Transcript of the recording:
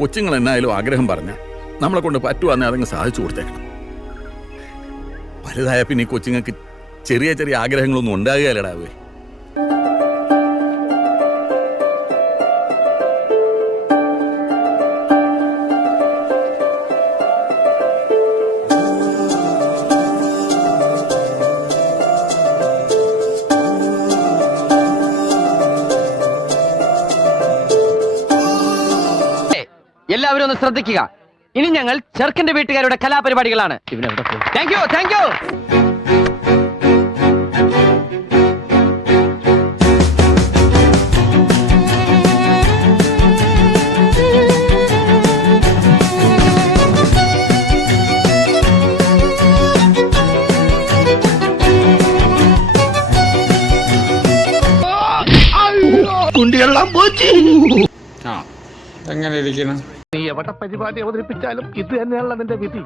കൊച്ചുങ്ങൾ എന്നായാലും ആഗ്രഹം പറഞ്ഞ നമ്മളെ കൊണ്ട് പറ്റുവാന്നെ അതങ്ങ് സാധിച്ചു കൊടുത്തേക്കണം. വലുതായ പിന്നെ ഈ കൊച്ചുങ്ങൾക്ക് ചെറിയ ചെറിയ ആഗ്രഹങ്ങളൊന്നും ഉണ്ടാകുകയല്ലടാവേ. എല്ലാവരും ഒന്ന് ശ്രദ്ധിക്കുക. ഇനി ഞങ്ങൾ ചെറുക്കന്റെ വീട്ടുകാരുടെ കലാപരിപാടികളാണ്. Thank you, thank you. കുണ്ടികളെല്ലാം പോച്ച്. എങ്ങനെ ഇരിക്കണം? നീ എവിടെ പരിപാടി അവതരിപ്പിച്ചാലും ഇത് തന്നെയാണല്ലോ നിന്റെ വിധി.